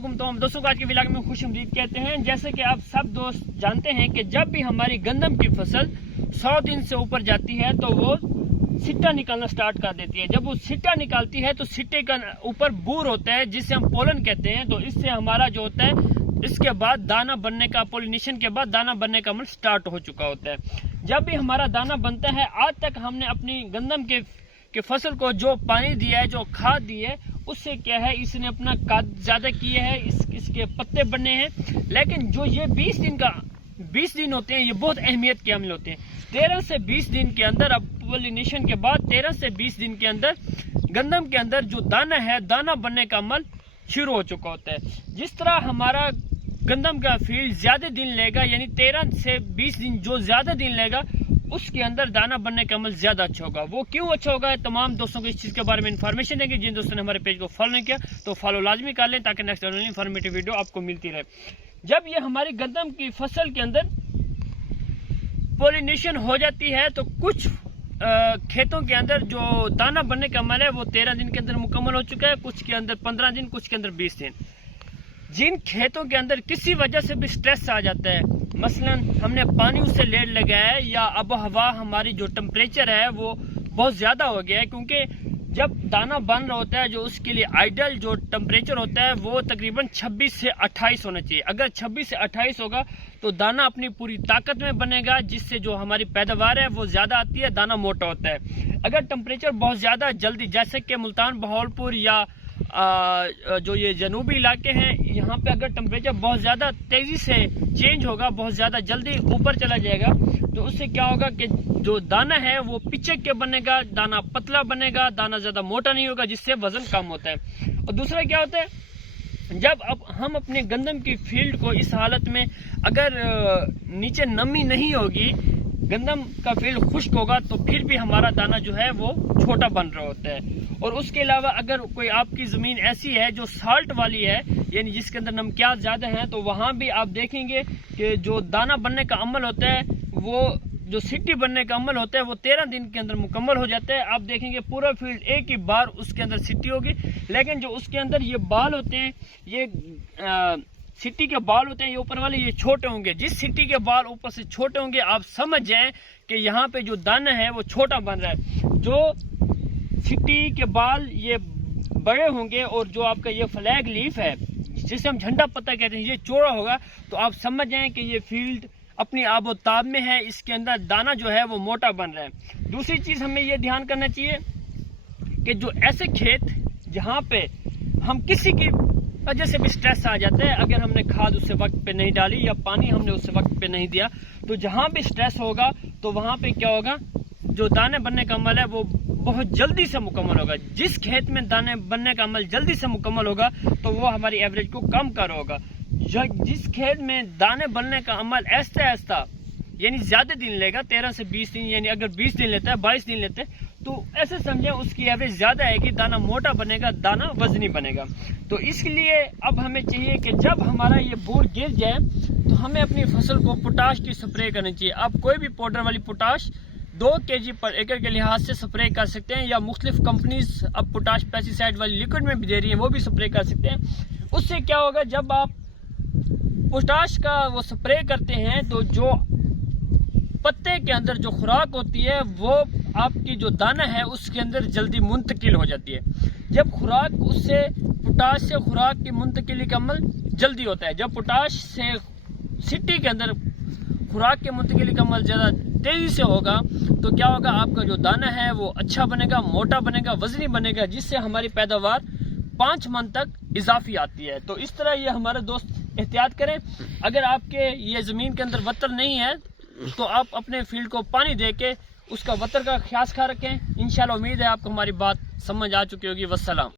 वालेकुम तमाम दोस्तों को आज के व्लॉग में खुशआमदीद कहते हैं। जैसे कि आप सब दोस्त जानते हैं कि जब भी हमारी गंदम की फसल 100 दिन से ऊपर जाती है तो वो सिट्टा निकालना स्टार्ट कर देती है। जब वो सिट्टा निकालती है तो सिट्टे का ऊपर बूर होता है जिसे हम पोलन कहते हैं। तो इससे हमारा जो होता है इसके बाद दाना बनने का, पोलिनेशन के बाद दाना बनने का अमल स्टार्ट हो चुका होता है। जब भी हमारा दाना बनता है, आज तक हमने अपनी गंदम के फसल को जो पानी दिया है, जो खाद दी है, उससे क्या है इसने अपना काद ज्यादा किए हैं, इसके पत्ते बने हैं। लेकिन जो ये 20 दिन होते हैं, ये बहुत अहमियत के अमल होते हैं। 13 से 20 दिन के अंदर, अब पोलिनेशन के बाद 13 से 20 दिन के अंदर गंदम के अंदर जो दाना है, दाना बनने का अमल शुरू हो चुका होता है। जिस तरह हमारा गंदम का फील्ड ज्यादा दिन लेगा, यानी 13 से 20 दिन जो ज्यादा दिन लेगा, उसके अंदर दाना बनने का अमल ज्यादा अच्छा होगा। वो क्यों अच्छा होगा, तमाम दोस्तों को इस चीज के बारे में इन्फॉर्मेशन देंगे। जिन दोस्तों ने हमारे पेज को फॉलो नहीं किया तो फॉलो लाजमी कर लें ताकि नेक्स्ट इन्फॉर्मेटिव वीडियो आपको मिलती रहे। जब ये हमारी गंदम की फसल के अंदर पोलिनेशन हो जाती है तो कुछ खेतों के अंदर जो दाना बनने का अमल है वो 13 दिन के अंदर मुकम्मल हो चुका है, कुछ के अंदर 15 दिन, कुछ के अंदर 20 दिन। जिन खेतों के अंदर किसी वजह से भी स्ट्रेस आ जाता है, मसलन हमने पानी उससे लेट लगाया है या आबो हवा हमारी जो टेम्परेचर है वो बहुत ज्यादा हो गया है, क्योंकि जब दाना बन रहा होता है जो उसके लिए आइडियल जो टेम्परेचर होता है वो तकरीबन 26 से 28 होना चाहिए। अगर 26 से 28 होगा तो दाना अपनी पूरी ताकत में बनेगा, जिससे जो हमारी पैदावार है वो ज्यादा आती है, दाना मोटा होता है। अगर टेम्परेचर बहुत ज्यादा जल्दी, जैसे कि मुल्तान, बहावलपुर या जो ये जनूबी इलाके हैं, यहाँ पे अगर टेम्परेचर बहुत ज्यादा तेजी से चेंज होगा, बहुत ज्यादा जल्दी ऊपर चला जाएगा, तो उससे क्या होगा कि जो दाना है वो पिचक के बनेगा, दाना पतला बनेगा, दाना ज्यादा मोटा नहीं होगा, जिससे वजन कम होता है। और दूसरा क्या होता है, जब अब हम अपने गंदम की फील्ड को इस हालत में, अगर नीचे नमी नहीं होगी, गंदम का फील्ड खुश्क होगा, तो फिर भी हमारा दाना जो है वो छोटा बन रहा होता है। और उसके अलावा अगर कोई आपकी जमीन ऐसी है जो साल्ट वाली है, यानी जिसके अंदर नमकियात ज्यादा है, तो वहां भी आप देखेंगे कि जो दाना बनने का अमल होता है, वो जो सिट्टी बनने का अमल होता है वो 13 दिन के अंदर मुकम्मल हो जाता है। आप देखेंगे पूरा फील्ड एक ही बार उसके अंदर सिट्टी होगी, लेकिन जो उसके अंदर ये बाल होते हैं, ये सिट्टी के बाल होते हैं, ये ऊपर वाले ये छोटे होंगे। जिस सिट्टी के बाल ऊपर से छोटे होंगे, आप समझ जाएं कि यहाँ पे जो दाना है वो छोटा बन रहा है। जो सिट्टी के बाल ये बड़े होंगे और जो आपका ये फ्लैग लीफ है, जिसे हम झंडा पत्ता कहते हैं, ये चौड़ा होगा, तो आप समझ जाएं कि ये फील्ड अपनी आबोताब में है, इसके अंदर दाना जो है वो मोटा बन रहा है। दूसरी चीज हमें ये ध्यान करना चाहिए कि जो ऐसे खेत जहाँ पे हम किसी की वजह से भी स्ट्रेस आ जाता है, अगर हमने खाद उससे वक्त पे नहीं डाली या पानी हमने उससे वक्त पे नहीं दिया, तो जहां भी स्ट्रेस होगा तो वहां पे क्या होगा, जो दाने बनने का अमल है वो बहुत जल्दी से मुकम्मल होगा। जिस खेत में दाने बनने का अमल जल्दी से मुकम्मल होगा तो वो हमारी एवरेज को कम कर होगा। जिस खेत में दाने बनने का अमल ऐसा यानी ज्यादा दिन लेगा, 13 से 20 दिन, यानी अगर 20 दिन लेता है, 22 दिन लेते हैं, तो ऐसे समझे उसकी एवरेज ज्यादा आएगी, दाना मोटा बनेगा, दाना वजनी बनेगा। तो इसलिए अब हमें चाहिए कि जब हमारा ये बूर गिर जाए तो हमें अपनी फसल को पोटाश की स्प्रे करनी चाहिए। आप कोई भी पाउडर वाली पोटाश 2 kg पर एकड़ के लिहाज से स्प्रे कर सकते हैं, या मुख्तलिफ कंपनीज अब पोटाश पेस्टिसाइड वाली लिक्विड में भी दे रही है, वो भी स्प्रे कर सकते हैं। उससे क्या होगा, जब आप पोटाश का वो स्प्रे करते हैं तो जो पत्ते के अंदर जो खुराक होती है वो आपकी जो दाना है उसके अंदर जल्दी मुंतकिल हो जाती है। जब खुराक उससे, पोटाश से खुराक की मुंतकिली का अमल जल्दी होता है। जब पोटाश से सिट्टी के अंदर खुराक की मुंतकिली का अमल ज्यादा तेजी से होगा तो क्या होगा, आपका जो दाना है वो अच्छा बनेगा, मोटा बनेगा, वजनी बनेगा, जिससे हमारी पैदावार 5 मन तक इजाफी आती है। तो इस तरह ये हमारे दोस्त एहतियात करें। अगर आपके ये जमीन के अंदर वतर नहीं है तो आप अपने फील्ड को पानी दे के उसका वतर का ख्याल रखें। इंशाल्लाह उम्मीद है आपको हमारी बात समझ आ चुकी होगी। वस्सलाम।